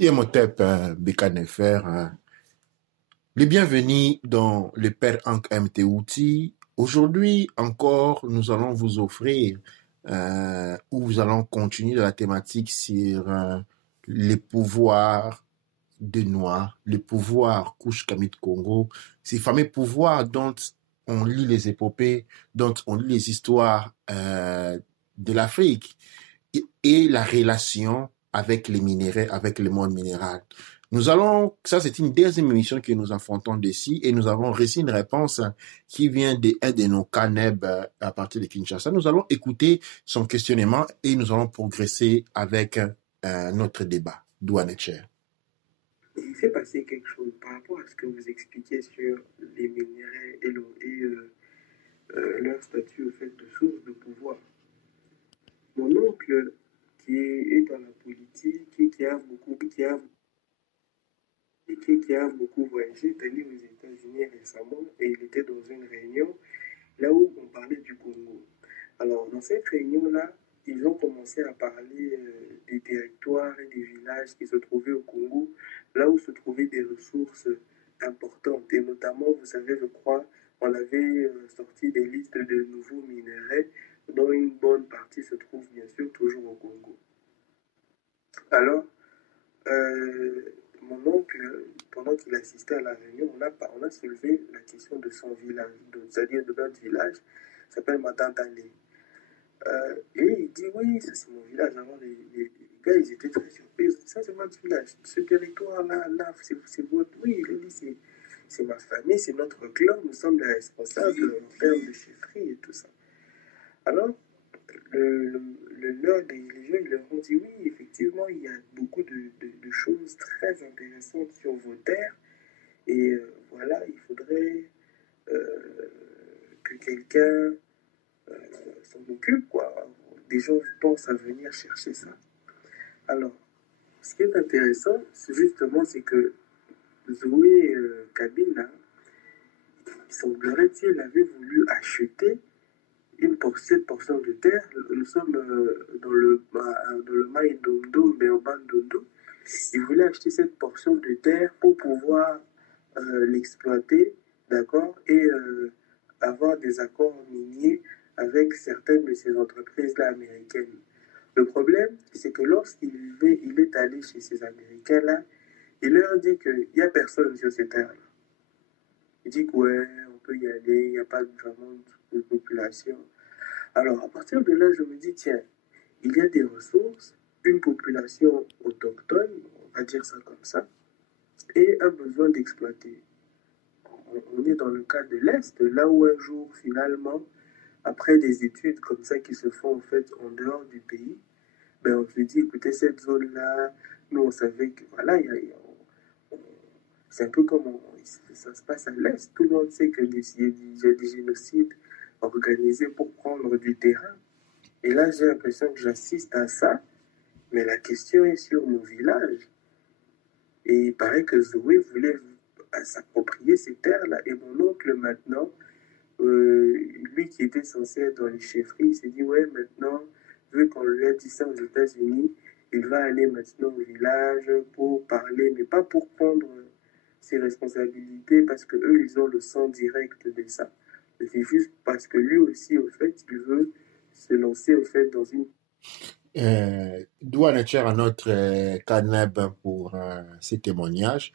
Imhotep Bekanefer, les bienvenus dans le Père Ankh MT Aujourd'hui encore, nous allons vous offrir, ou nous allons continuer la thématique sur les pouvoirs des Noirs, les pouvoirs Kush Kamit Congo, ces fameux pouvoirs dont on lit les épopées, dont on lit les histoires de l'Afrique et la relation avec les minéraux, avec le monde minéral. Ça c'est une deuxième émission que nous affrontons d'ici et nous avons reçu une réponse qui vient d'un de nos CANEB à partir de Kinshasa. Nous allons écouter son questionnement et nous allons progresser avec notre débat. Douane-Cher. Il s'est passé quelque chose par rapport à ce que vous expliquez sur les minéraux et leur statut au fait de source de pouvoir. Mon oncle, qui est dans la politique et qui a beaucoup voyagé, est allé aux États-Unis récemment et il était dans une réunion là où on parlait du Congo. Alors, dans cette réunion-là, ils ont commencé à parler des territoires et des villages qui se trouvaient au Congo, là où se trouvaient des ressources importantes. Et notamment, vous savez, je crois, on avait sorti des listes de nouveaux minéraux, dont une bonne partie se trouve bien sûr toujours au Congo. Alors, mon oncle, pendant qu'il assistait à la réunion, on a soulevé la question de son village, c'est-à-dire de notre village, qui s'appelle Matantale. Et il dit, oui, ça c'est mon village. Alors les gars, ils étaient très surpris. Ça c'est votre village. Ce territoire-là, c'est votre... Oui, il dit, c'est ma famille, c'est notre clan. Nous sommes les responsables en termes de chefferie et tout ça. Alors, les gens, ils leur ont dit, oui, effectivement, il y a beaucoup de choses très intéressantes sur vos terres. Et voilà, il faudrait que quelqu'un s'en occupe, quoi. Des gens pensent à venir chercher ça. Alors, ce qui est intéressant, c'est que Zoé Kabila, il semblerait qu'il avait voulu acheter cette portion de terre. Nous sommes dans le Maï Dondo, Béoban Dondo. Il voulait acheter cette portion de terre pour pouvoir l'exploiter, d'accord, et avoir des accords miniers avec certaines de ces entreprises-là américaines. Le problème, c'est que lorsqu'il est allé chez ces Américains-là, il leur dit qu'il n'y a personne sur ces terres-là. Il dit que ouais, on peut y aller, il n'y a pas vraiment de population. Alors, à partir de là, je me dis, tiens, il y a des ressources, une population autochtone, on va dire ça comme ça, et un besoin d'exploiter. On est dans le cas de l'Est, là où un jour, finalement, après des études comme ça qui se font en fait en dehors du pays, ben on se dit, écoutez, cette zone-là, nous on savait que voilà, c'est un peu comme ça se passe à l'Est. Tout le monde sait qu'il y a des génocides organisés pour prendre du terrain. Et là, j'ai l'impression que j'assiste à ça, mais la question est sur mon village. Et il paraît que Zoé voulait s'approprier ces terres-là. Et mon oncle, maintenant, lui qui était censé être dans les chefferies, il s'est dit, ouais, maintenant, vu qu'on lui a dit ça aux États-Unis, il va aller maintenant au village pour parler, mais pas pour prendre ses responsabilités, parce que eux, ils ont le sang direct de ça. C'est juste parce que lui aussi, au fait, il veut se lancer, au fait, dans une... Douane-Cher à notre CANEB pour ces témoignages,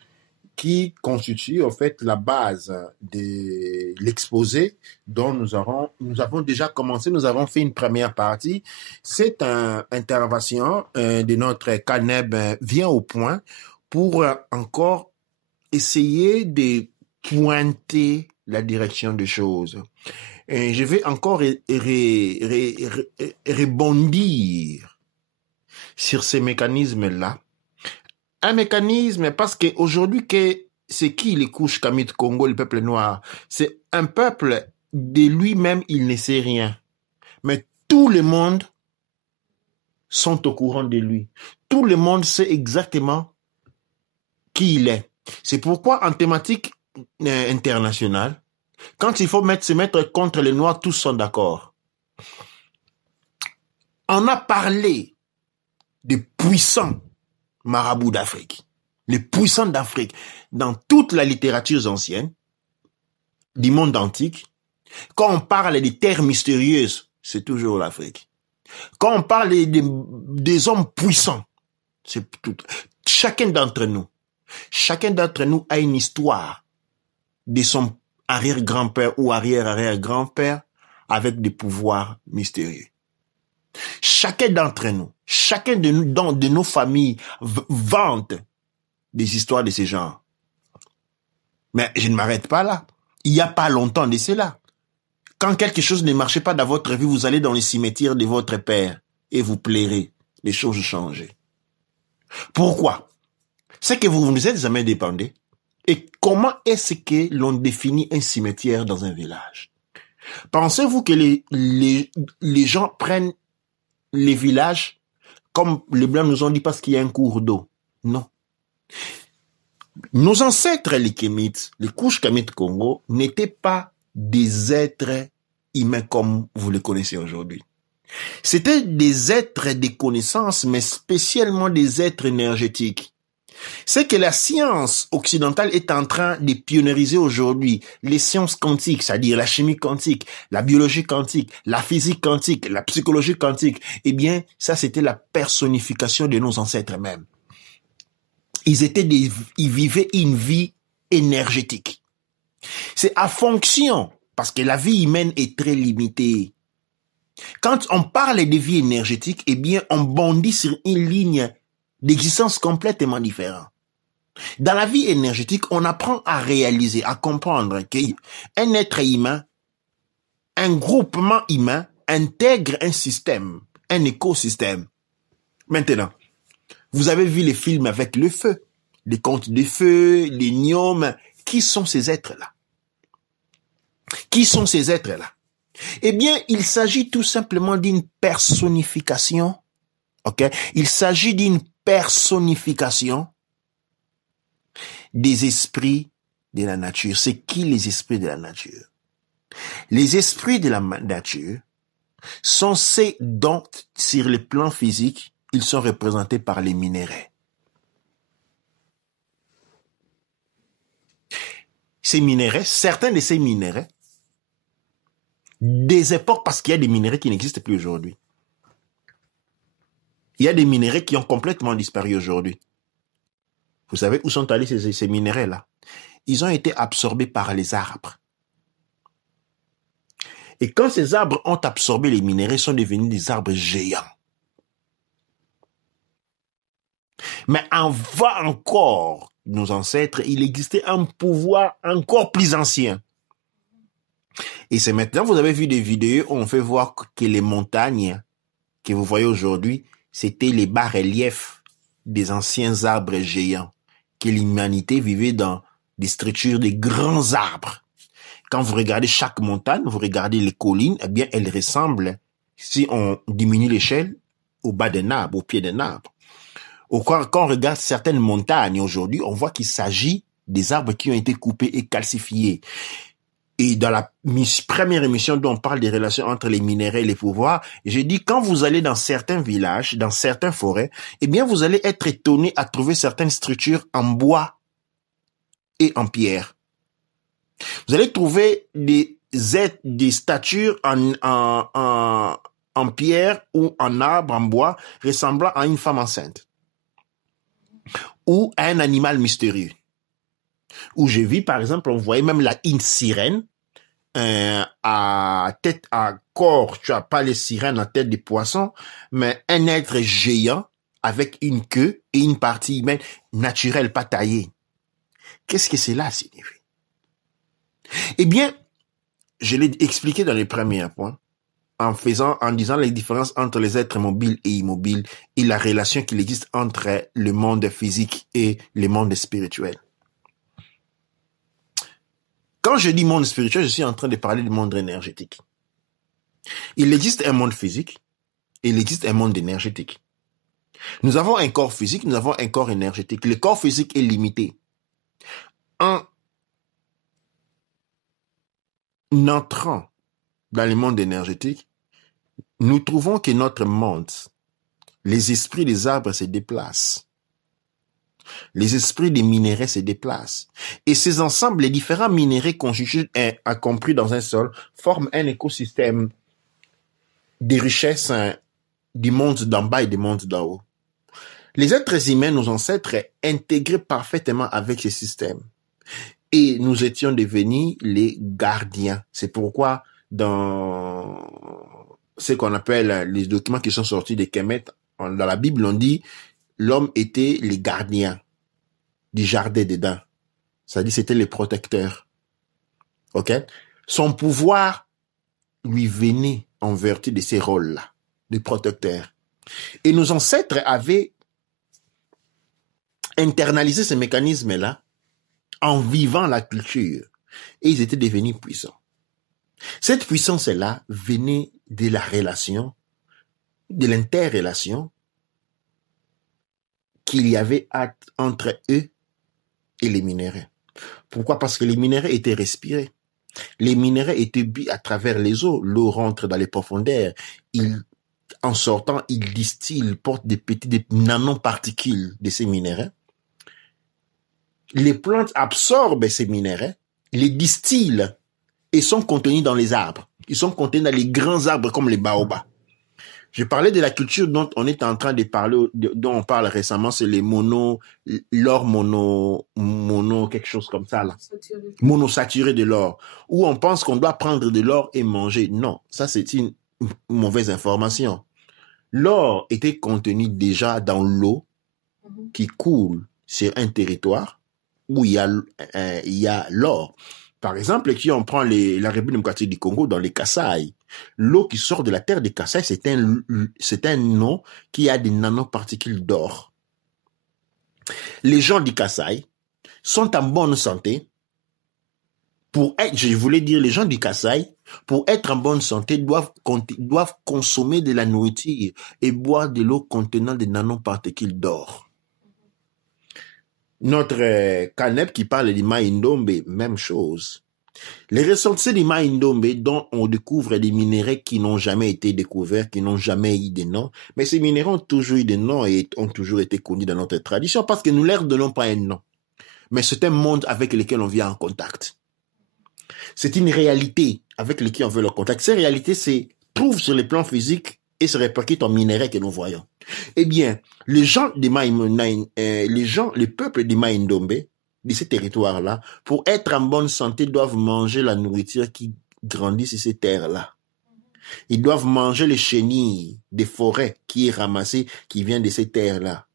qui constitue en fait la base de l'exposé dont nous avons déjà commencé, nous avons fait une première partie. Cette intervention de notre CANEB vient au point pour encore essayer de pointer la direction des choses. Et je vais encore rebondir sur ces mécanismes-là. Un mécanisme, parce qu'aujourd'hui, c'est qui les Kush Kamit Congo, le peuple noir? C'est un peuple, de lui-même, il ne sait rien. Mais tout le monde sont au courant de lui. Tout le monde sait exactement qui il est. C'est pourquoi, en thématique internationale, quand il faut se mettre contre les Noirs, tous sont d'accord. On a parlé de puissants marabouts d'Afrique, les puissants d'Afrique, dans toute la littérature ancienne, du monde antique, quand on parle des terres mystérieuses, c'est toujours l'Afrique. Quand on parle des hommes puissants, c'est tout. Chacun d'entre nous a une histoire de son arrière-grand-père ou arrière-arrière-grand-père avec des pouvoirs mystérieux. Chacun d'entre nous, chacun de nous, de nos familles, vante des histoires de ce genre. Mais je ne m'arrête pas là. Il n'y a pas longtemps de cela. Quand quelque chose ne marchait pas dans votre vie, vous allez dans les cimetières de votre père et vous plairez. Les choses changent. Pourquoi? C'est que vous vous êtes jamais dépendé. Et comment est-ce que l'on définit un cimetière dans un village? Pensez-vous que les gens prennent les villages comme les Blancs nous ont dit parce qu'il y a un cours d'eau? Non. Nos ancêtres, les Kémites, les couches Kémites Congo, n'étaient pas des êtres humains comme vous les connaissez aujourd'hui. C'était des êtres de connaissances, mais spécialement des êtres énergétiques. C'est que la science occidentale est en train de pionnieriser aujourd'hui les sciences quantiques, c'est-à-dire la chimie quantique, la biologie quantique, la physique quantique, la psychologie quantique. Eh bien, ça, c'était la personnification de nos ancêtres même. Ils vivaient une vie énergétique. C'est à fonction, parce que la vie humaine est très limitée. Quand on parle de vie énergétique, eh bien, on bondit sur une ligne d'existence complètement différente. Dans la vie énergétique, on apprend à réaliser, à comprendre qu'un être humain, un groupement humain, intègre un système, un écosystème. Maintenant, vous avez vu les films avec le feu, les contes de feu, les gnomes. Qui sont ces êtres-là? Qui sont ces êtres-là? Eh bien, il s'agit tout simplement d'une personnification. Ok? Il s'agit d'une personnification des esprits de la nature. C'est qui les esprits de la nature? Les esprits de la nature sont ces dont, sur le plan physique, ils sont représentés par les minéraux. Ces minéraux, certains de ces minéraux, des époques, parce qu'il y a des minéraux qui n'existent plus aujourd'hui. Il y a des minéraux qui ont complètement disparu aujourd'hui. Vous savez où sont allés ces minéraux-là? Ils ont été absorbés par les arbres. Et quand ces arbres ont absorbé les minéraux, ils sont devenus des arbres géants. Mais avant encore nos ancêtres, il existait un pouvoir encore plus ancien. Et c'est maintenant, vous avez vu des vidéos où on fait voir que les montagnes que vous voyez aujourd'hui, c'était les bas-reliefs des anciens arbres géants, que l'humanité vivait dans des structures de grands arbres. Quand vous regardez chaque montagne, vous regardez les collines, eh bien, elles ressemblent, si on diminue l'échelle, au bas d'un arbre, au pied d'un arbre. Quand on regarde certaines montagnes aujourd'hui, on voit qu'il s'agit des arbres qui ont été coupés et calcifiés. Et dans la première émission dont on parle des relations entre les minéraux et les pouvoirs, j'ai dit quand vous allez dans certains villages, dans certaines forêts, eh bien vous allez être étonné à trouver certaines structures en bois et en pierre. Vous allez trouver des statues en pierre ou en arbre, en bois, ressemblant à une femme enceinte ou à un animal mystérieux. Où j'ai vu, par exemple, on voyait même une sirène à tête, à corps, tu n'as pas les sirènes en tête des poissons, mais un être géant avec une queue et une partie humaine naturelle, pas taillée. Qu'est-ce que cela signifie? Eh bien, je l'ai expliqué dans les premiers points, en disant les différences entre les êtres mobiles et immobiles et la relation qu'il existe entre le monde physique et le monde spirituel. Quand je dis monde spirituel, je suis en train de parler du monde énergétique. Il existe un monde physique et il existe un monde énergétique. Nous avons un corps physique, nous avons un corps énergétique. Le corps physique est limité. En entrant dans le monde énergétique, nous trouvons que notre monde, les esprits des arbres se déplacent. les esprits des minéraux se déplacent. Et ces ensembles, les différents minéraux constitués et compris dans un sol, forment un écosystème des richesses du monde d'en bas et du monde d'en haut. Les êtres humains, nos ancêtres, intégrés parfaitement avec ce système. Et nous étions devenus les gardiens. C'est pourquoi dans ce qu'on appelle les documents qui sont sortis de Kemet, dans la Bible, on dit l'homme était les gardiens du jardin d'Éden. C'est-à-dire c'était les protecteurs. OK? Son pouvoir lui venait en vertu de ces rôles-là, de protecteur. Et nos ancêtres avaient internalisé ce mécanisme-là en vivant la culture. Et ils étaient devenus puissants. Cette puissance-là venait de la relation, de l'interrelation qu'il y avait entre eux et les minéraux. Pourquoi? Parce que les minéraux étaient respirés. Les minéraux étaient bu à travers les eaux. L'eau rentre dans les profondeurs. En sortant, il distille, il porte des nanoparticules de ces minéraux. Les plantes absorbent ces minéraux, les distillent et sont contenus dans les arbres. Ils sont contenus dans les grands arbres comme les baobabs. Je parlais de la culture dont on est en train de parler, dont on parle récemment, c'est les l'or mono, quelque chose comme ça là. Monosaturé de l'or. Où on pense qu'on doit prendre de l'or et manger. Non, ça c'est une mauvaise information. L'or était contenu déjà dans l'eau qui coule sur un territoire où il y a l'or. Par exemple, si on prend la République démocratique du Congo, dans les Kasaï, l'eau qui sort de la terre des Kasaï, c'est un eau qui a des nanoparticules d'or. Les gens du Kasaï sont en bonne santé. Les gens du Kasaï, pour être en bonne santé, doivent consommer de la nourriture et boire de l'eau contenant des nanoparticules d'or. Notre Canep qui parle du Maïndombe, même chose. Les ressortissants du Maïndombe dont on découvre des minéraux qui n'ont jamais été découverts, qui n'ont jamais eu de nom, mais ces minéraux ont toujours eu des noms et ont toujours été connus dans notre tradition parce que nous leur donnons pas un nom. Mais c'est un monde avec lequel on vient en contact. C'est une réalité avec laquelle on veut le contact. Cette réalité se trouve sur le plan physique et se répercute en minéraux que nous voyons. Eh bien, les peuples des Maïndombe, de ces territoires-là, pour être en bonne santé, doivent manger la nourriture qui grandit sur ces terres-là. Ils doivent manger les chenilles des forêts qui est ramassée, qui vient de ces terres-là.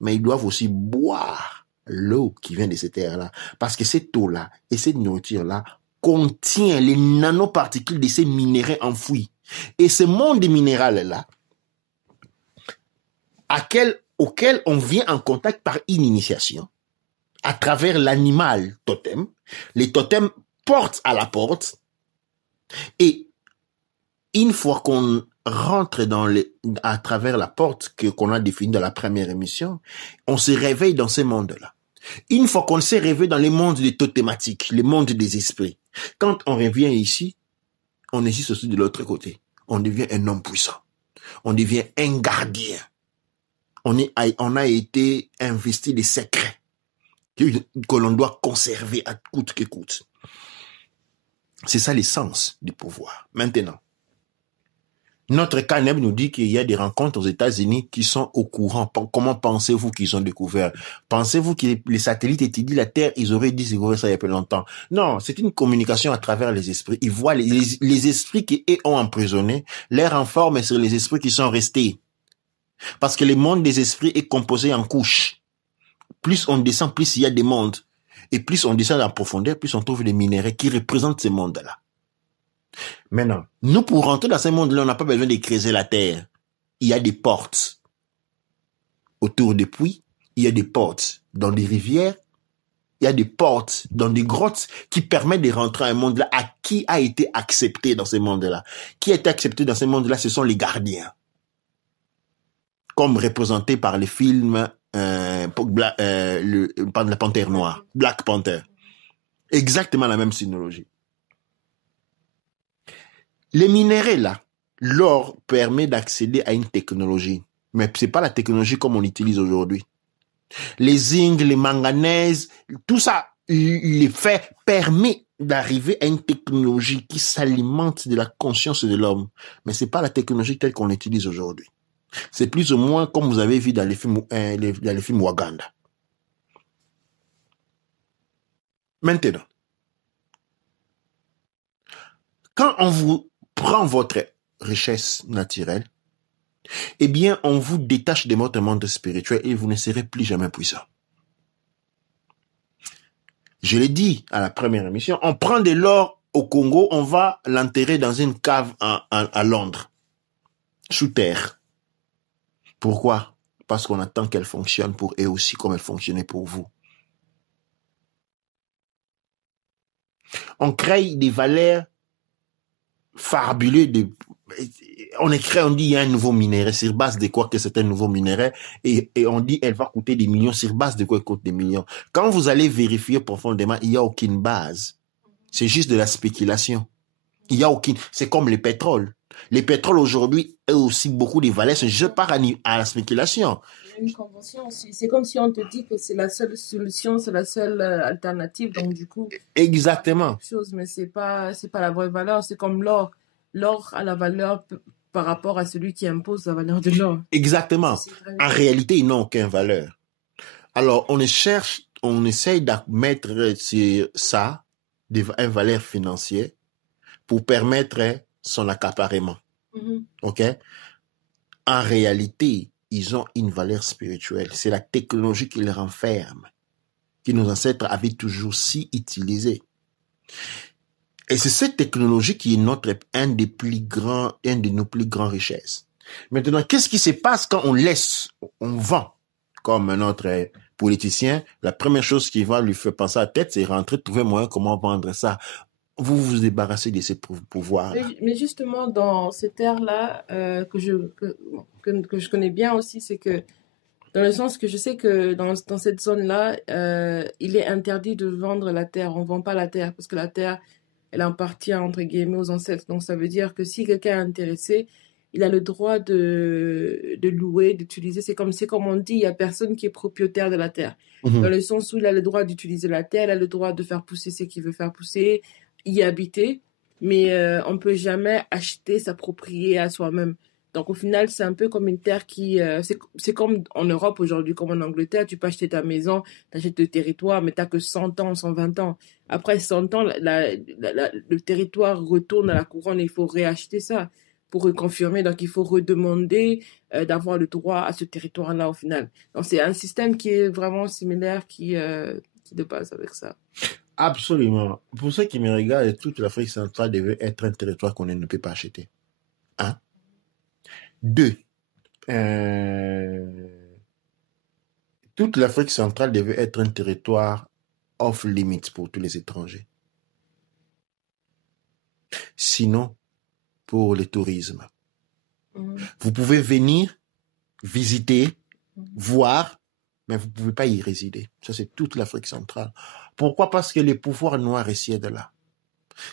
Mais ils doivent aussi boire l'eau qui vient de ces terres-là. Parce que cette eau-là et cette nourriture-là contient les nanoparticules de ces minéraux enfouis. Et ce monde minéral-là, auquel on vient en contact par une initiation, à travers l'animal totem. Les totems portent à la porte et une fois qu'on rentre à travers la porte qu'on a définie dans la première émission, on se réveille dans ce monde-là. Une fois qu'on s'est réveillé dans les mondes des totématiques, les mondes des esprits, quand on revient ici, on existe aussi de l'autre côté. On devient un homme puissant. On devient un gardien. On a été investi des secrets que l'on doit conserver à coûte que coûte. C'est ça l'essence du pouvoir. Maintenant, notre Caneb nous dit qu'il y a des rencontres aux États-Unis qui sont au courant. Comment pensez-vous qu'ils ont découvert? Pensez-vous que les satellites étudient la Terre? Ils auraient dit découvrir ça il y a peu longtemps. Non, c'est une communication à travers les esprits. Ils voient les esprits qui ont emprisonné, les renforment sur les esprits qui sont restés. Parce que le monde des esprits est composé en couches. Plus on descend, plus il y a des mondes. Et plus on descend en profondeur, plus on trouve des minéraux qui représentent ces mondes-là. Maintenant, nous, pour rentrer dans ces mondes-là, on n'a pas besoin de creuser la terre. Il y a des portes autour des puits, il y a des portes dans des rivières, il y a des portes dans des grottes qui permettent de rentrer à un monde-là. À qui a été accepté dans ces mondes-là? Qui a été accepté dans ces mondes-là? Ce sont les gardiens. Comme représenté par les films la Panthère Noire, Black Panther. Exactement la même synologie. Les minéraux là, l'or permet d'accéder à une technologie, mais c'est pas la technologie comme on l'utilise aujourd'hui. Les zinc, les manganèses, tout ça, les fait, permet d'arriver à une technologie qui s'alimente de la conscience de l'homme. Mais c'est pas la technologie telle qu'on l'utilise aujourd'hui. C'est plus ou moins comme vous avez vu dans les films Wakanda. Maintenant, quand on vous prend votre richesse naturelle, eh bien, on vous détache de votre monde spirituel et vous ne serez plus jamais puissant. Je l'ai dit à la première émission, on prend de l'or au Congo, on va l'enterrer dans une cave à Londres, sous terre. Pourquoi? Parce qu'on attend qu'elle fonctionne pour eux aussi comme elle fonctionnait pour vous. On crée des valeurs fabuleuses. On écrit, on dit il y a un nouveau minerai, sur base de quoi que c'est un nouveau minerai, et on dit elle va coûter des millions, sur base de quoi elle coûte des millions. Quand vous allez vérifier profondément, il n'y a aucune base. C'est juste de la spéculation. Il y a aucune. C'est comme le pétrole. Les pétroles aujourd'hui, eux aussi, beaucoup de valeurs, c'est juste par à la spéculation. Une convention aussi. C'est comme si on te dit que c'est la seule solution, c'est la seule alternative. Donc, du coup. Exactement. Chose, mais c'est pas la vraie valeur. C'est comme l'or. L'or a la valeur par rapport à celui qui impose la valeur de l'or. Exactement. En réalité, ils n'ont aucune valeur. Alors, on essaye de mettre sur ça une valeur financière pour permettre son accaparement. OK? En réalité, ils ont une valeur spirituelle. C'est la technologie qui les renferme, que nos ancêtres avaient toujours si utilisée. Et c'est cette technologie qui est une de nos plus grandes richesses. Maintenant, qu'est-ce qui se passe quand on vend, comme notre politicien, la première chose qui va lui faire penser à la tête, c'est rentrer, trouver moyen comment vendre ça. Vous vous débarrassez de ces pouvoirs. Mais justement, dans cette ère-là, que je connais bien aussi, c'est que, dans le sens que je sais que dans cette zone-là, il est interdit de vendre la terre. On ne vend pas la terre, parce que la terre, elle appartient, entre guillemets, aux ancêtres. Donc, ça veut dire que si quelqu'un est intéressé, il a le droit de louer, d'utiliser. C'est comme on dit, il n'y a personne qui est propriétaire de la terre. Dans le sens où il a le droit d'utiliser la terre, il a le droit de faire pousser ce qu'il veut faire pousser, y habiter, mais on ne peut jamais acheter, s'approprier à soi-même. Donc, au final, c'est un peu comme une terre qui... c'est comme en Europe aujourd'hui, comme en Angleterre, tu peux acheter ta maison, tu achètes le territoire, mais tu n'as que 100 ans, 120 ans. Après 100 ans, le territoire retourne à la couronne et il faut réacheter ça pour reconfirmer. Donc, il faut redemander d'avoir le droit à ce territoire-là au final. Donc, c'est un système qui est vraiment similaire qui dépasse avec ça. Absolument. Pour ceux qui me regardent, toute l'Afrique centrale devait être un territoire qu'on ne peut pas acheter. 1. 2. Toute l'Afrique centrale devait être un territoire off limits pour tous les étrangers. Sinon, pour le tourisme. Vous pouvez venir, visiter, voir, mais vous ne pouvez pas y résider. Ça, c'est toute l'Afrique centrale. Pourquoi? Parce que les pouvoirs noirs résident là.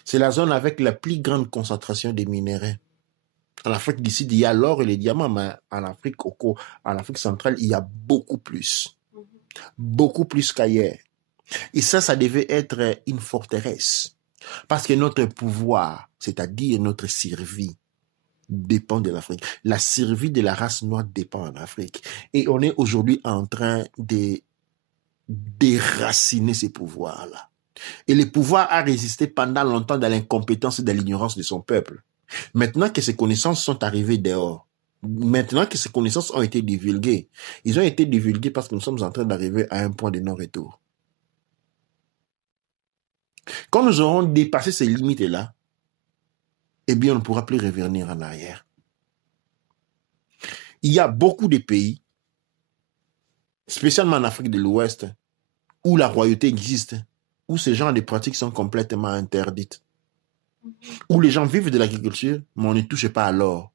C'est la zone avec la plus grande concentration des minéraux. En Afrique d'ici, il y a l'or et les diamants, mais en Afrique centrale, il y a beaucoup plus. Beaucoup plus qu'ailleurs. Et ça devait être une forteresse. Parce que notre pouvoir, c'est-à-dire notre survie, dépend de l'Afrique. La survie de la race noire dépend en Afrique. Et on est aujourd'hui en train de déraciner ces pouvoirs-là. Et le pouvoir a résisté pendant longtemps dans l'incompétence et dans l'ignorance de son peuple. Maintenant que ces connaissances sont arrivées dehors, maintenant que ces connaissances ont été divulguées, ils ont été divulguées parce que nous sommes en train d'arriver à un point de non-retour. Quand nous aurons dépassé ces limites-là, eh bien, on ne pourra plus revenir en arrière. Il y a beaucoup de pays, spécialement en Afrique de l'Ouest, où la royauté existe, où ces genres de pratiques sont complètement interdites, où les gens vivent de l'agriculture, mais on ne touche pas à l'or,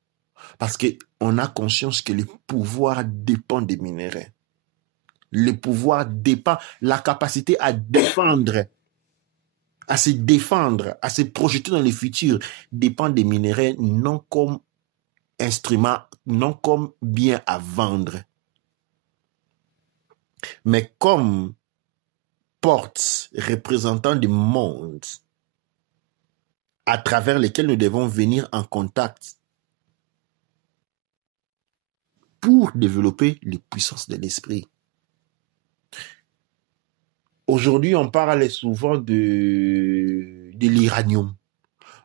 parce qu'on a conscience que le pouvoir dépend des minéraux. Le pouvoir dépend, la capacité à défendre, à se défendre, à se projeter dans le futur, dépend des minéraux, non comme instrument, non comme bien à vendre. mais comme portes représentant des mondes à travers lesquels nous devons venir en contact pour développer les puissances de l'esprit. Aujourd'hui, on parle souvent de l'uranium,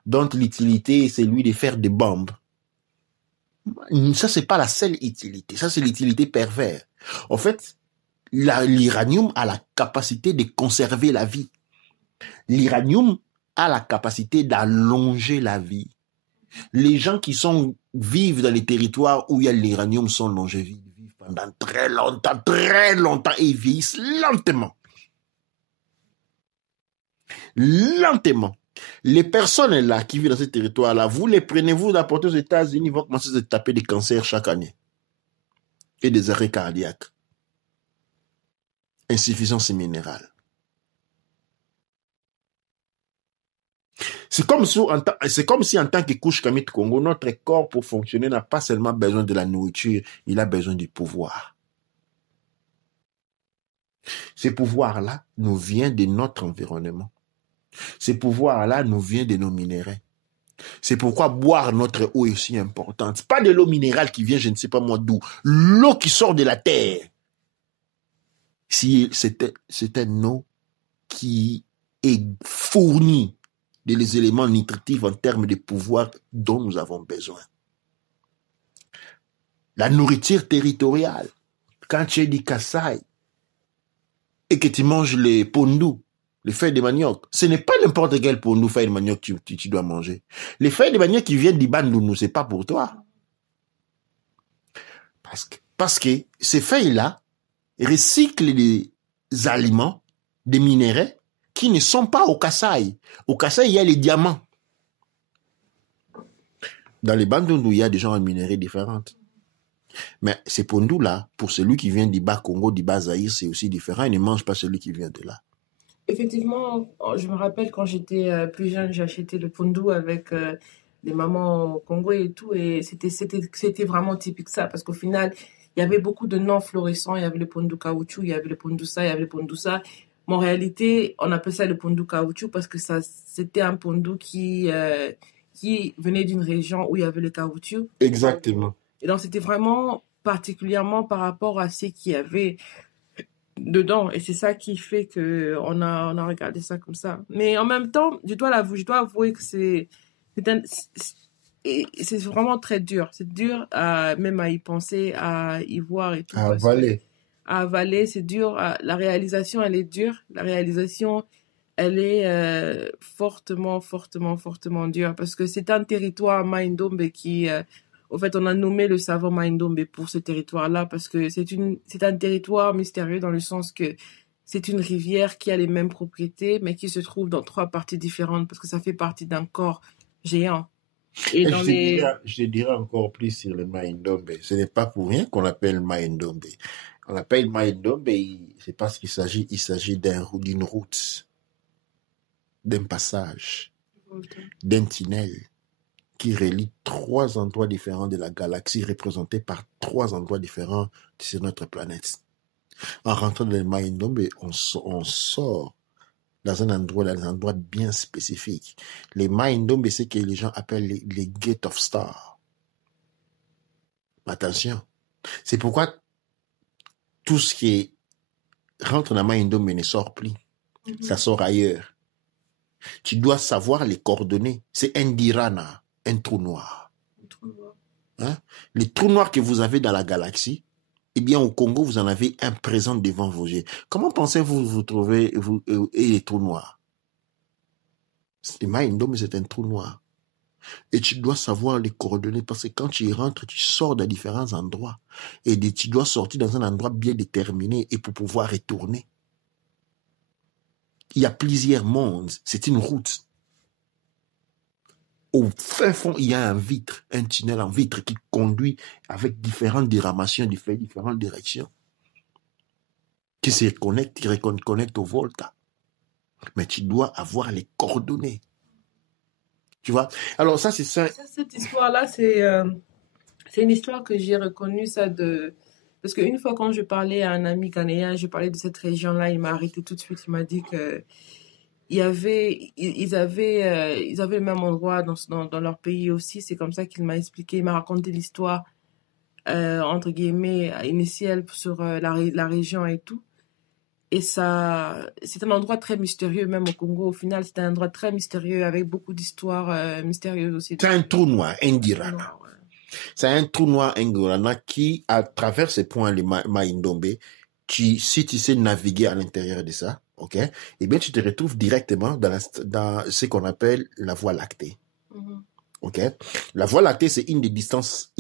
dont l'utilité, c'est lui de faire des bombes. Ça, c'est pas la seule utilité. Ça, c'est l'utilité perverse. En fait, l'uranium a la capacité de conserver la vie. L'uranium a la capacité d'allonger la vie. Les gens qui vivent dans les territoires où il y a l'uranium sont longévifs, ils vivent pendant très longtemps et ils vieillissent lentement. Lentement. Les personnes là qui vivent dans ces territoires-là, vous les prenez, vous les apportez aux États-Unis, ils vont commencer à se taper des cancers chaque année et des arrêts cardiaques. Insuffisance minérale. C'est comme si en tant que couche Kamit Congo, notre corps pour fonctionner n'a pas seulement besoin de la nourriture, il a besoin du pouvoir. Ces pouvoirs-là nous viennent de notre environnement. Ces pouvoirs-là nous viennent de nos minéraux. C'est pourquoi boire notre eau est aussi importante. Pas de l'eau minérale qui vient, je ne sais pas moi d'où. L'eau qui sort de la terre. Si c'est une eau qui est fournie des éléments nutritifs en termes de pouvoir dont nous avons besoin. La nourriture territoriale. Quand tu es du Kasaï et que tu manges les pondus, les feuilles de manioc, ce n'est pas n'importe quel pondu feuilles de manioc que tu dois manger. Les feuilles de manioc qui viennent du Bandounou, ce n'est pas pour toi. Parce que ces feuilles-là recyclent des aliments, des minéraux qui ne sont pas au Kasaï. Au Kasaï, il y a les diamants. Dans les Bandounou, il y a des genres de minéraux différents. Mais ces pondus-là, pour celui qui vient du bas Congo, du bas Zaïre, c'est aussi différent. Il ne mange pas celui qui vient de là. Effectivement, je me rappelle quand j'étais plus jeune, j'achetais le pondu avec des mamans au Congo et tout, et c'était vraiment typique ça, parce qu'au final, il y avait beaucoup de noms fluorescents, il y avait le pondu caoutchouc, il y avait le pondu ça, il y avait le pondu ça. Mais en réalité, on appelle ça le pondu caoutchouc parce que c'était un pondu qui venait d'une région où il y avait le caoutchouc. Exactement. Et donc, c'était vraiment particulièrement par rapport à ce qu'il y avait dedans. Et c'est ça qui fait qu'on a regardé ça comme ça. Mais en même temps, je dois avouer que c'est vraiment très dur. C'est dur même à y penser, à y voir et tout. À avaler. À avaler, c'est dur. La réalisation, elle est dure. La réalisation, elle est fortement dure. Parce que c'est un territoire Maïndombe qui... au fait, on a nommé le savant Maïndombe pour ce territoire-là parce que c'est un territoire mystérieux dans le sens que c'est une rivière qui a les mêmes propriétés, mais qui se trouve dans 3 parties différentes parce que ça fait partie d'un corps géant. Et je dirais encore plus sur le Maïndombe. Ce n'est pas pour rien qu'on l'appelle Maïndombe. On l'appelle Maïndombe, c'est parce qu'il s'agit d'une route, d'un passage, d'un tunnel qui relie 3 endroits différents de la galaxie, représentés par 3 endroits différents sur notre planète. En rentrant dans le Maïndombe, on sort dans un endroit bien spécifique. Les Maïndombe, c'est ce que les gens appellent les Gate of Stars. Attention. C'est pourquoi tout ce qui rentre dans Maïndombe ne sort plus. Ça sort ailleurs. Tu dois savoir les coordonnées. C'est Ndirana. Un trou noir. Hein? Les trous noirs que vous avez dans la galaxie, eh bien au Congo, vous en avez un présent devant vos yeux. Comment pensez-vous vous trouvez et les trous noirs? C'est Maïndombe, c'est un trou noir. Et tu dois savoir les coordonnées parce que quand tu y rentres, tu sors dans différents endroits. Et tu dois sortir dans un endroit bien déterminé et pour pouvoir retourner. Il y a plusieurs mondes. C'est une route. Au fin fond, il y a un tunnel en vitre qui conduit avec différentes déramations, différentes directions, qui se connecte au Volta. Mais tu dois avoir les coordonnées. Tu vois? Alors ça, c'est ça. Cette histoire-là, c'est une histoire que j'ai reconnue, ça, de Parce qu'une fois, quand je parlais à un ami ghanéen, je parlais de cette région-là, il m'a arrêté tout de suite. Il m'a dit que ils avaient le même endroit dans leur pays aussi. C'est comme ça qu'il m'a expliqué. Il m'a raconté l'histoire, entre guillemets, initiale sur la région et tout. Et ça, c'est un endroit très mystérieux, même au Congo. Au final, c'est un endroit très mystérieux avec beaucoup d'histoires mystérieuses aussi. C'est un trou noir, Ingirana. Non, ouais. C'est un trou noir, Ingirana, qui, à travers ces points, les Maïndombe, si tu sais naviguer à l'intérieur de ça, ok, eh bien, tu te retrouves directement dans ce qu'on appelle la Voie lactée. Mhm. Ok, la Voie lactée, c'est une des distances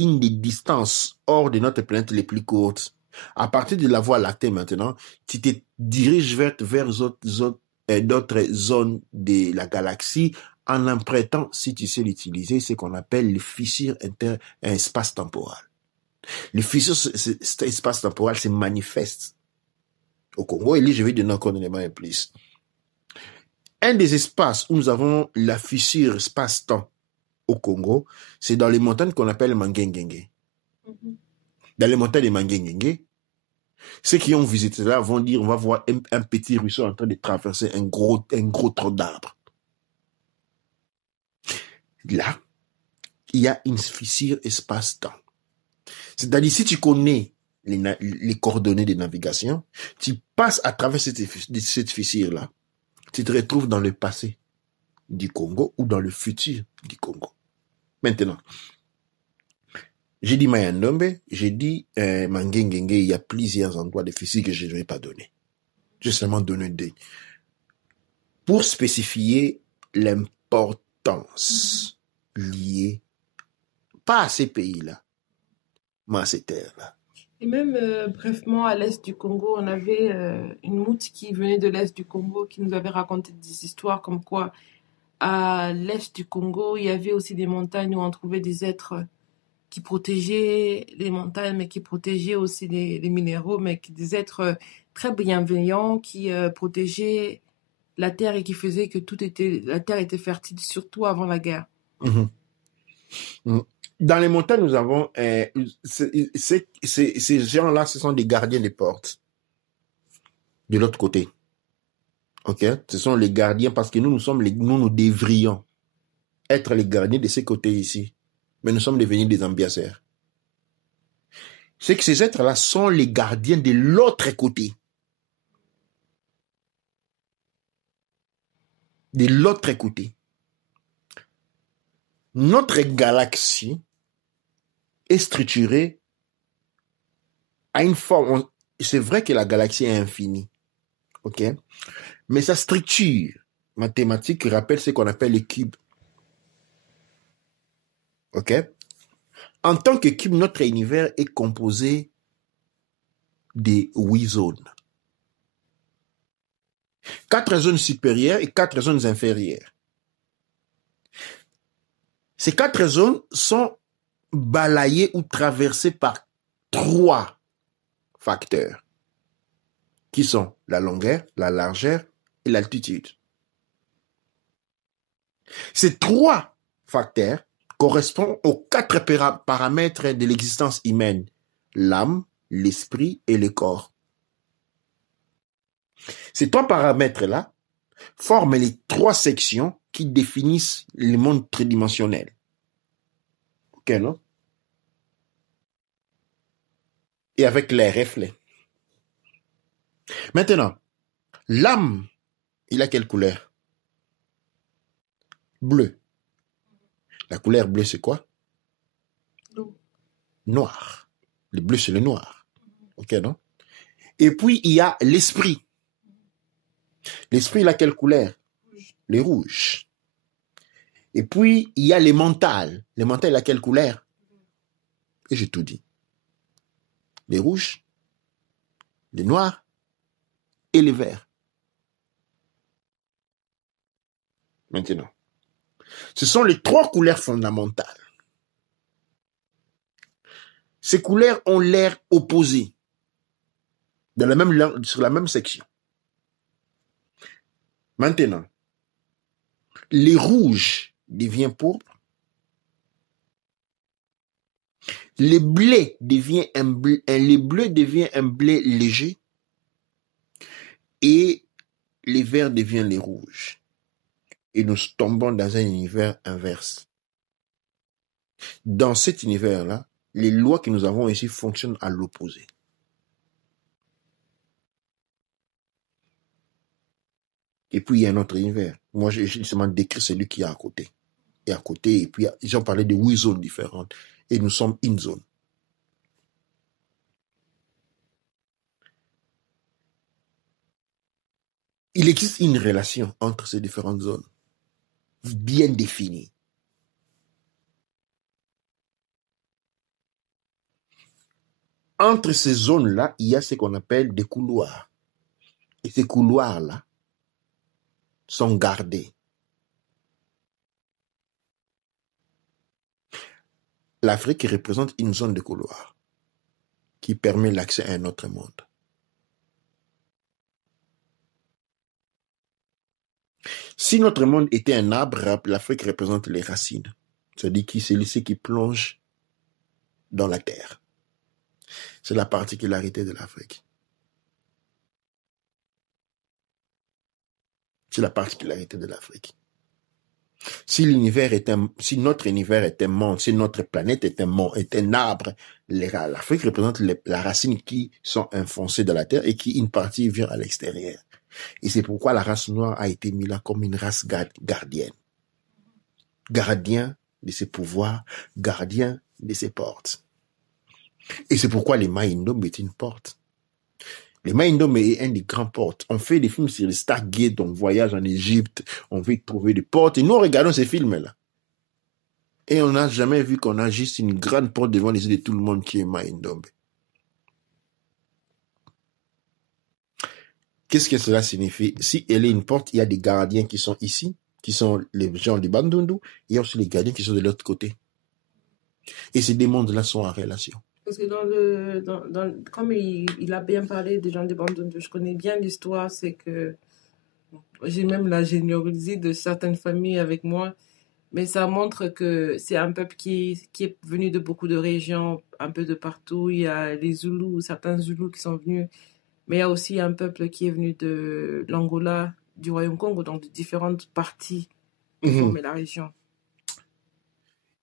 hors de notre planète les plus courtes. À partir de la Voie lactée maintenant, tu te diriges vers d'autres zones de la galaxie en empruntant, si tu sais l'utiliser, ce qu'on appelle les fissures espace-temporales. Les fissures espace-temporales se manifestent au Congo, et là, je vais donner encore un élément plus. Un des espaces où nous avons la fissure espace-temps au Congo, c'est dans les montagnes qu'on appelle Mangengenge. Mhm. Dans les montagnes de Mangengenge, ceux qui ont visité là vont dire, on va voir un petit ruisseau en train de traverser un gros tronc d'arbre. Là, il y a une fissure espace-temps. C'est-à-dire, si tu connais les coordonnées de navigation, tu passes à travers cette fissure-là. Tu te retrouves dans le passé du Congo ou dans le futur du Congo. Maintenant, j'ai dit Mayandombe, j'ai dit Mangengenge, il y a plusieurs endroits de fissures que je ne vais pas donner. Je vais seulement donner deux. Pour spécifier l'importance liée, pas à ces pays-là, mais à ces terres-là. Et même brièvement, à l'est du Congo, on avait une moute qui venait de l'est du Congo qui nous avait raconté des histoires comme quoi à l'est du Congo, il y avait aussi des montagnes où on trouvait des êtres qui protégeaient les montagnes, mais qui protégeaient aussi les minéraux, mais des êtres très bienveillants qui protégeaient la terre et qui faisaient que la terre était fertile, surtout avant la guerre. Mm-hmm. Mm. Dans les montagnes, nous avons ces gens-là, ce sont des gardiens des portes. De l'autre côté. Ok? Ce sont les gardiens parce que nous devrions être les gardiens de ces côtés ici. Mais nous sommes devenus des ambiasseurs. C'est que ces êtres-là sont les gardiens de l'autre côté. De l'autre côté. Notre galaxie est structurée à une forme. C'est vrai que la galaxie est infinie. Ok? Mais sa structure mathématique rappelle ce qu'on appelle les cubes. Ok? En tant que cube, notre univers est composé de 8 zones. 4 zones supérieures et 4 zones inférieures. Ces 4 zones sont balayées ou traversées par 3 facteurs, qui sont la longueur, la largeur et l'altitude. Ces 3 facteurs correspondent aux 4 paramètres de l'existence humaine: l'âme, l'esprit et le corps. Ces 3 paramètres-là forment les 3 sections qui définissent le monde tridimensionnel. Ok, non? Et avec les reflets. Maintenant, l'âme, il a quelle couleur? Bleu. La couleur bleue, c'est quoi? Noir. Le bleu, c'est le noir. Ok, non? Et puis, il y a l'esprit. L'esprit, il a quelle couleur? Les rouges. Et puis, il y a les mentales. Les mentales, il a quelle couleur? Et j'ai tout dit. Les rouges, les noirs et les verts. Maintenant, ce sont les 3 couleurs fondamentales. Ces couleurs ont l'air opposé sur la même section. Maintenant, les rouges deviennent pourpres, Le blé devient le bleu devient un blé léger et les verts deviennent les rouges. Et nous tombons dans un univers inverse. Dans cet univers-là, les lois que nous avons ici fonctionnent à l'opposé. Et puis, il y a un autre univers. Moi, j'ai justement décrit celui qui est à côté. Et à côté, et puis, ils ont parlé de 8 zones différentes. Et nous sommes une zone. Il existe une relation entre ces différentes zones, bien définie. Entre ces zones-là, il y a ce qu'on appelle des couloirs. Et ces couloirs-là sont gardés. L'Afrique représente une zone de couloir qui permet l'accès à un autre monde. Si notre monde était un arbre, l'Afrique représente les racines. C'est-à-dire que c'est ce qui plonge dans la terre. C'est la particularité de l'Afrique. C'est la particularité de l'Afrique. Si notre univers est un monde, si notre planète est un monde, est un arbre, l'Afrique représente la racine qui sont enfoncées dans la terre et qui, une partie, vient à l'extérieur. Et c'est pourquoi la race noire a été mise là comme une race gardienne. Gardien de ses pouvoirs, gardien de ses portes. Et c'est pourquoi les Maïndombe est une porte. Les Maïndombe est une des grandes portes. On fait des films sur le Stargate, on voyage en Égypte, on veut trouver des portes. Et nous, regardons ces films-là. Et on n'a jamais vu qu'on a juste une grande porte devant les yeux de tout le monde qui est Maïndombe. Qu'est-ce que cela signifie? Si elle est une porte, il y a des gardiens qui sont ici, qui sont les gens du Bandundu, et il y a aussi les gardiens qui sont de l'autre côté. Et ces deux mondes-là sont en relation. Parce que comme il a bien parlé des gens du Bandundu, je connais bien l'histoire, c'est que j'ai même la généalogie de certaines familles avec moi, mais ça montre que c'est un peuple qui est venu de beaucoup de régions, un peu de partout. Il y a les Zoulous, certains Zoulous qui sont venus, mais il y a aussi un peuple qui est venu de l'Angola, du Royaume Congo, donc de différentes parties qui forment la région.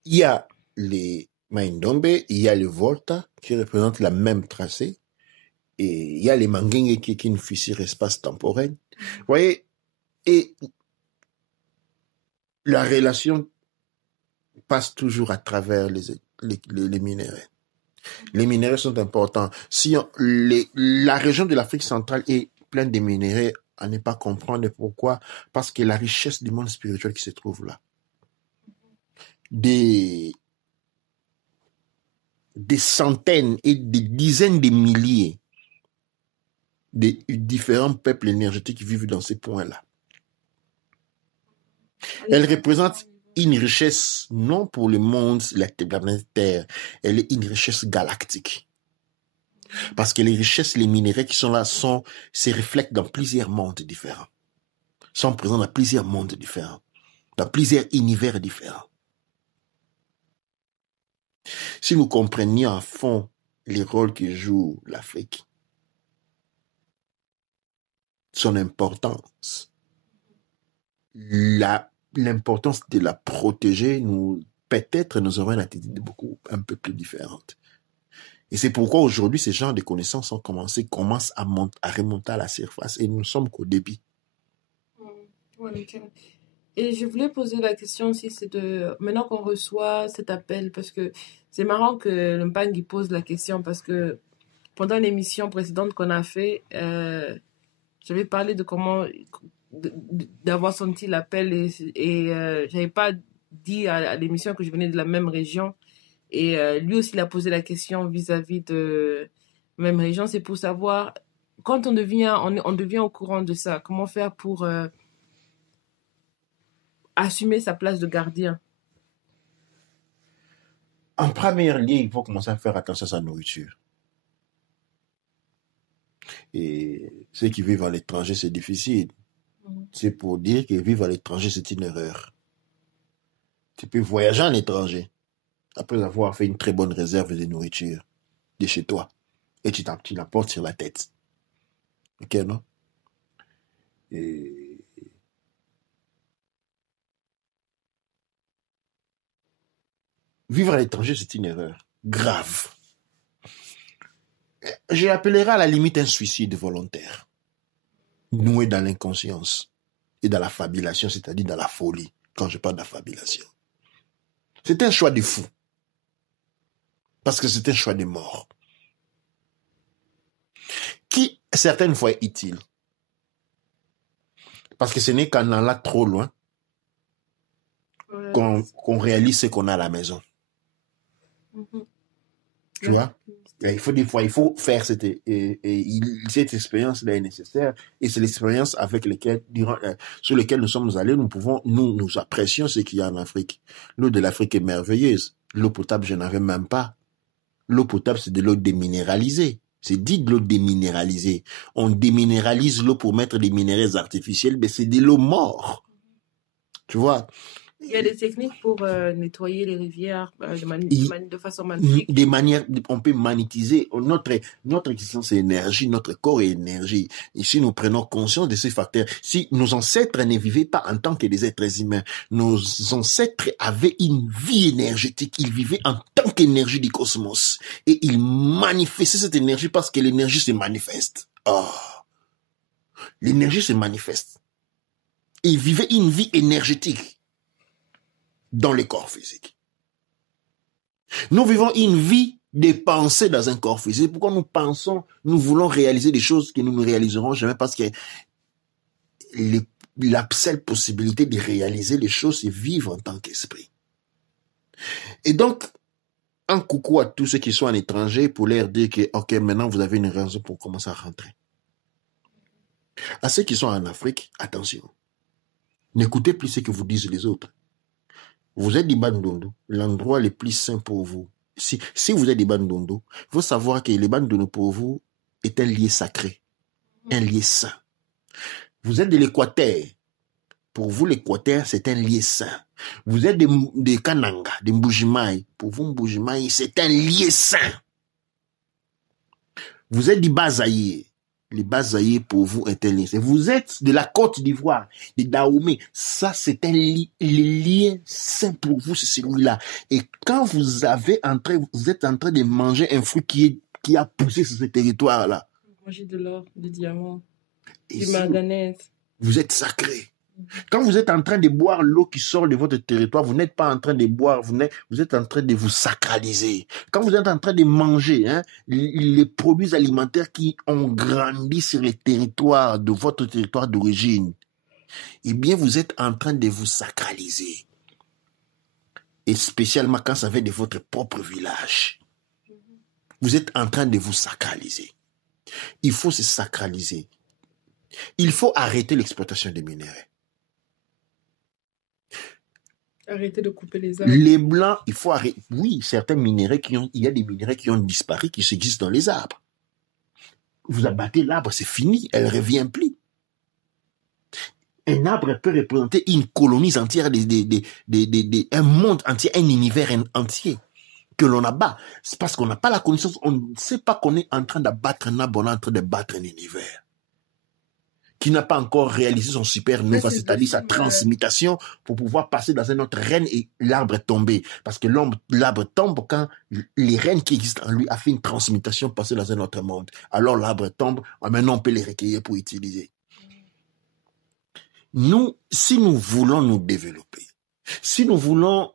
Il y a les Maïndombe, il y a le Volta qui représente la même tracée, et il y a les Manguenge qui est une fissure espace-temporelle. Vous voyez, et la relation passe toujours à travers les minéraux. Les minéraux sont importants. Si la région de l'Afrique centrale est pleine de minéraux, à ne pas comprendre pourquoi, parce que la richesse du monde spirituel qui se trouve là. Des centaines et des dizaines de milliers de différents peuples énergétiques qui vivent dans ces points-là. Elle représente une richesse non pour le monde, la planète Terre, elle est une richesse galactique. Parce que les richesses, les minéraux qui sont là se reflètent dans plusieurs mondes différents. Sont présents dans plusieurs mondes différents, dans plusieurs univers différents. Si nous comprenions à fond les rôles que joue l'Afrique, son importance, l'importance de la protéger, peut-être nous aurons une attitude un peu plus différente. Et c'est pourquoi aujourd'hui, ces genres de connaissances commencent à remonter à la surface et nous ne sommes qu'au début. Et je voulais poser la question si c'est maintenant qu'on reçoit cet appel, parce que c'est marrant que le Mpang il pose la question, parce que pendant l'émission précédente qu'on a fait, j'avais parlé de comment d'avoir senti l'appel et j'avais pas dit à l'émission que je venais de la même région. Et lui aussi, il a posé la question vis-à-vis de la même région. C'est pour savoir, quand on devient au courant de ça, comment faire pour assumer sa place de gardien? En premier lieu, il faut commencer à faire attention à sa nourriture. Et ceux qui vivent à l'étranger, c'est difficile. C'est pour dire que vivre à l'étranger, c'est une erreur. Tu peux voyager à l'étranger, après avoir fait une très bonne réserve de nourriture de chez toi, et tu la portes sur la tête. Ok, non? Et vivre à l'étranger, c'est une erreur grave. J'appellerai à la limite un suicide volontaire, noué dans l'inconscience et dans la fabulation, c'est-à-dire dans la folie, quand je parle d'affabulation. C'est un choix de fou, parce que c'est un choix de mort, qui certaines fois est utile, parce que ce n'est qu'en allant trop loin qu'on réalise ce qu'on a à la maison. Tu vois? Et des fois, il faut faire cette expérience-là est nécessaire, et c'est l'expérience sur laquelle nous sommes allés, nous apprécions ce qu'il y a en Afrique. L'eau de l'Afrique est merveilleuse. L'eau potable, je n'avais même pas. L'eau potable, c'est de l'eau déminéralisée. C'est dit de l'eau déminéralisée. On déminéralise l'eau pour mettre des minéraux artificiels, mais c'est de l'eau morte. Tu vois? Il y a des techniques pour nettoyer les rivières de façon magnifique. On peut magnétiser. Notre existence est énergie, notre corps est énergie. Et si nous prenons conscience de ces facteurs, si nos ancêtres ne vivaient pas en tant que des êtres humains, nos ancêtres avaient une vie énergétique, ils vivaient en tant qu'énergie du cosmos. Et ils manifestaient cette énergie parce que l'énergie se manifeste. Oh. L'énergie se manifeste. Ils vivaient une vie énergétique dans le corps physique. Nous vivons une vie de pensée dans un corps physique. Pourquoi nous pensons, nous voulons réaliser des choses que nous ne réaliserons jamais, parce que la seule possibilité de réaliser les choses, c'est vivre en tant qu'esprit. Et donc, un coucou à tous ceux qui sont en étranger pour leur dire que, ok, maintenant vous avez une raison pour commencer à rentrer. À ceux qui sont en Afrique, attention. N'écoutez plus ce que vous disent les autres. Vous êtes des Bandundu, l'endroit le plus sain pour vous. Si vous êtes des Bandundu, il faut savoir que les Bandundu pour vous est un lieu sacré, un lieu saint. Vous êtes de l'Équateur. Pour vous, l'Équateur, c'est un lieu saint. Vous êtes des Kananga, des Mbujimaï. Pour vous, Mbujimaï, c'est un lieu saint. Vous êtes du Bazaïe. Les Bazaïe, pour vous, est un lieu saint. Vous êtes de la Côte d'Ivoire, de Dahomey. Ça, c'est un lien saint pour vous, c'est celui-là. Et quand vous êtes en train de manger un fruit qui a poussé sur ce territoire-là. Manger de l'or, du diamant, du manganèse. Vous êtes sacré. Quand vous êtes en train de boire l'eau qui sort de votre territoire, vous n'êtes pas en train de boire, vous êtes en train de vous sacraliser. Quand vous êtes en train de manger les produits alimentaires qui ont grandi sur les territoires de votre territoire d'origine, eh bien, vous êtes en train de vous sacraliser. Et spécialement quand ça vient de votre propre village. Vous êtes en train de vous sacraliser. Il faut se sacraliser. Il faut arrêter l'exploitation des minéraux. Arrêter de couper les arbres. Les blancs, il faut arrêter. Oui, certains minéraux il y a des minéraux qui ont disparu, qui existent dans les arbres. Vous abattez l'arbre, c'est fini, elle ne revient plus. Un arbre peut représenter une colonie entière, un monde entier, un univers entier que l'on abat. C'est parce qu'on n'a pas la connaissance, on ne sait pas qu'on est en train d'abattre un arbre, on est en train de battre un univers qui n'a pas encore réalisé son supernova, c'est-à-dire sa transmutation pour pouvoir passer dans un autre règne, et l'arbre est tombé. Parce que l'arbre tombe quand les règnes qui existent en lui a fait une transmutation, passer dans un autre monde. Alors l'arbre tombe, maintenant on peut les recueillir pour utiliser. Nous, si nous voulons nous développer, si nous voulons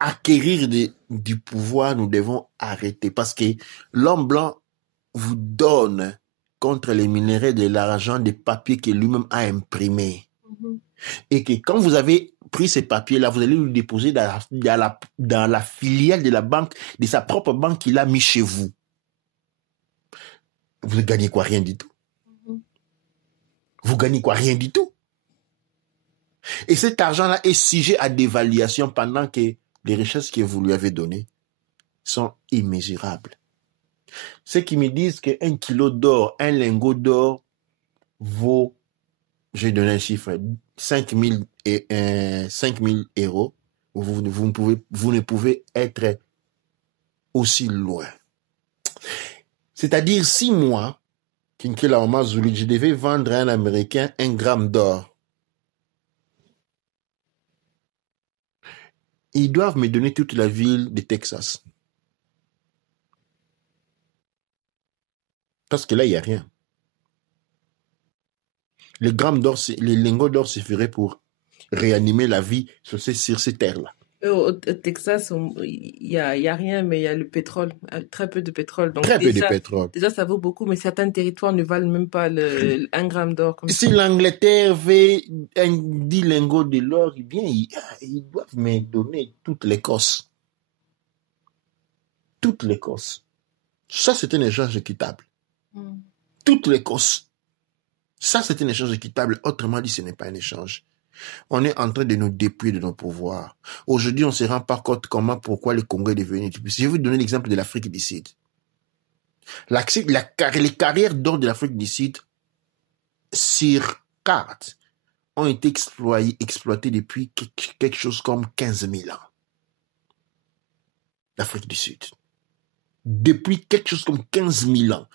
acquérir du pouvoir, nous devons arrêter. Parce que l'homme blanc vous donne contre les minéraux de l'argent, des papiers que lui-même a imprimés. Et que quand vous avez pris ces papiers-là, vous allez le déposer dans la filiale de la banque, de sa propre banque qu'il a mis chez vous. Vous gagnez quoi? Rien du tout. Vous gagnez quoi? Rien du tout. Et cet argent-là est sujet à dévaluation pendant que les richesses que vous lui avez données sont immésurables. Ceux qui me disent qu'un kilo d'or, un lingot d'or vaut, j'ai donné un chiffre, 5 000 euros, vous ne pouvez être aussi loin. C'est-à-dire, si moi, Kinkela Oma Zulu, je devais vendre à un Américain 1 gramme d'or, ils doivent me donner toute la ville de Texas. Parce que là, il n'y a rien. Les grammes d'or, les lingots d'or suffiraient pour réanimer la vie sur ces terres-là. Au Texas, il y a rien, mais il y a le pétrole, très peu de pétrole. Donc Très peu de pétrole. Déjà, ça vaut beaucoup, mais certains territoires ne valent même pas 1 gramme d'or. Si l'Angleterre veut 10 lingots de l'or, eh bien, ils doivent me donner toute l'Écosse. Toute l'Écosse. Ça, c'est un échange équitable. Toute l'Écosse. Ça, c'est un échange équitable. Autrement dit, ce n'est pas un échange. On est en train de nous dépouiller de nos pouvoirs. Aujourd'hui, on ne se rend pas compte pourquoi le Congo est devenu... Je vais vous donner l'exemple de l'Afrique du Sud. Les carrières d'or de l'Afrique du Sud, sur carte, ont été exploitées depuis quelque chose comme 15 000 ans. L'Afrique du Sud. Depuis quelque chose comme 15 000 ans.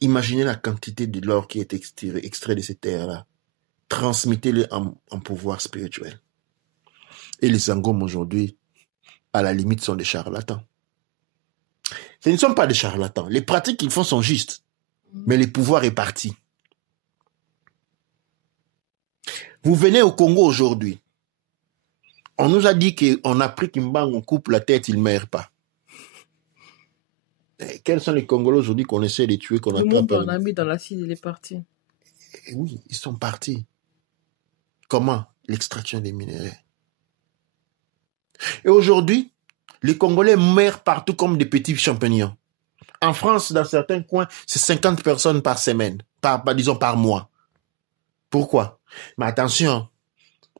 Imaginez la quantité de l'or qui est extrait de ces terres-là. Transmettez-le en pouvoir spirituel. Et les Sangom aujourd'hui, à la limite, sont des charlatans. Ce ne sont pas des charlatans. Les pratiques qu'ils font sont justes. Mais le pouvoir est parti. Vous venez au Congo aujourd'hui. On nous a dit qu'on a pris Kimbang, on coupe la tête, il ne meurt pas. Et quels sont les Congolais aujourd'hui qu'on essaie de tuer, qu'on attrape? On a mis dans l'acide, il est parti. Et oui, ils sont partis. Comment? L'extraction des minéraux. Et aujourd'hui, les Congolais meurent partout comme des petits champignons. En France, dans certains coins, c'est 50 personnes par semaine, disons par mois. Pourquoi? Mais attention,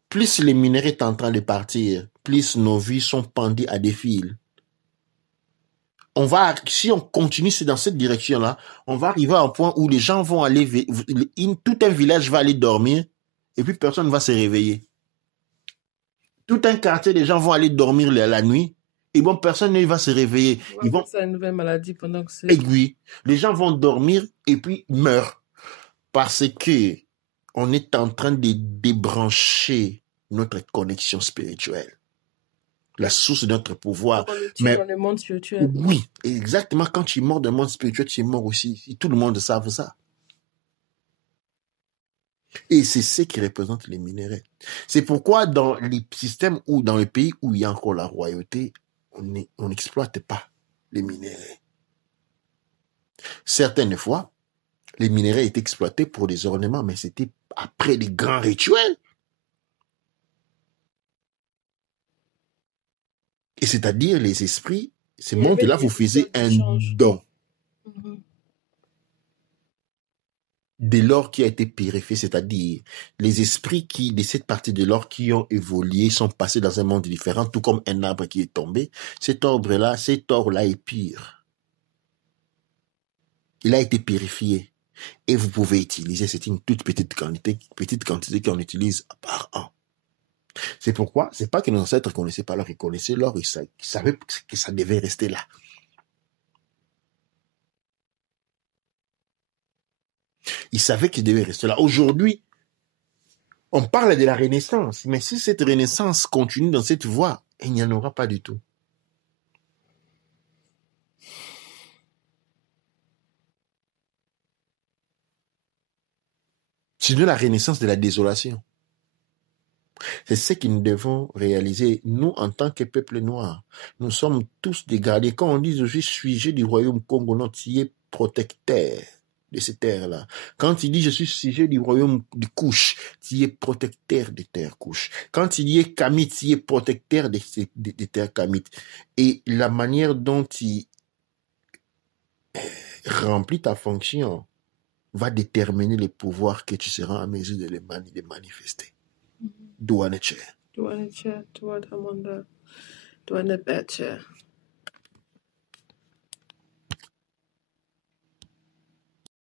plus les minéraux sont en train de partir, plus nos vies sont pendues à des fils. Si on continue dans cette direction-là, on va arriver à un point où les gens vont aller, tout un village va aller dormir, et puis personne ne va se réveiller. Tout un quartier, les gens vont aller dormir la nuit, et bon, personne ne va se réveiller. C'est une nouvelle maladie pendant que c'est... Et oui, les gens vont dormir, et puis meurent. Parce que on est en train de débrancher notre connexion spirituelle. La source de notre pouvoir. Mais dans le monde spirituel. Oui, exactement. Quand tu es mort dans le monde spirituel, tu es mort aussi. Et tout le monde savent ça. Et c'est ce qui représente les minéraux. C'est pourquoi dans les systèmes ou dans les pays où il y a encore la royauté, on n'exploite pas les minéraux. Certaines fois, les minéraux étaient exploités pour des ornements, mais c'était après des grands rituels. Et c'est-à-dire les esprits, ces mondes-là vous faisaient un don. De l'or qui a été purifié, c'est-à-dire les esprits de cette partie de l'or qui ont évolué sont passés dans un monde différent, tout comme un arbre qui est tombé. Cet or-là est pur. Il a été purifié. Et vous pouvez utiliser, c'est une toute petite quantité qu'on utilise par an. C'est pourquoi, c'est pas que nos ancêtres ne connaissaient pas l'or, ils connaissaient l'or, ils savaient que ça devait rester là. Ils savaient qu'il devait rester là. Aujourd'hui, on parle de la Renaissance, mais si cette Renaissance continue dans cette voie, il n'y en aura pas du tout. C'est de la Renaissance de la désolation. C'est ce que nous devons réaliser, nous, en tant que peuple noir. Nous sommes tous dégradés. Quand on dit « je suis sujet du royaume Congo », non, tu es protecteur de ces terres-là. Quand il dit « je suis sujet du royaume de Couche », tu es protecteur des terres Couche. Quand il dit « Kamit », tu es protecteur des terres Kamit. Et la manière dont tu remplis ta fonction va déterminer les pouvoirs que tu seras en mesure de les manifester. Douane Chair. Douane Chair, Douane Amanda, Douane Chair.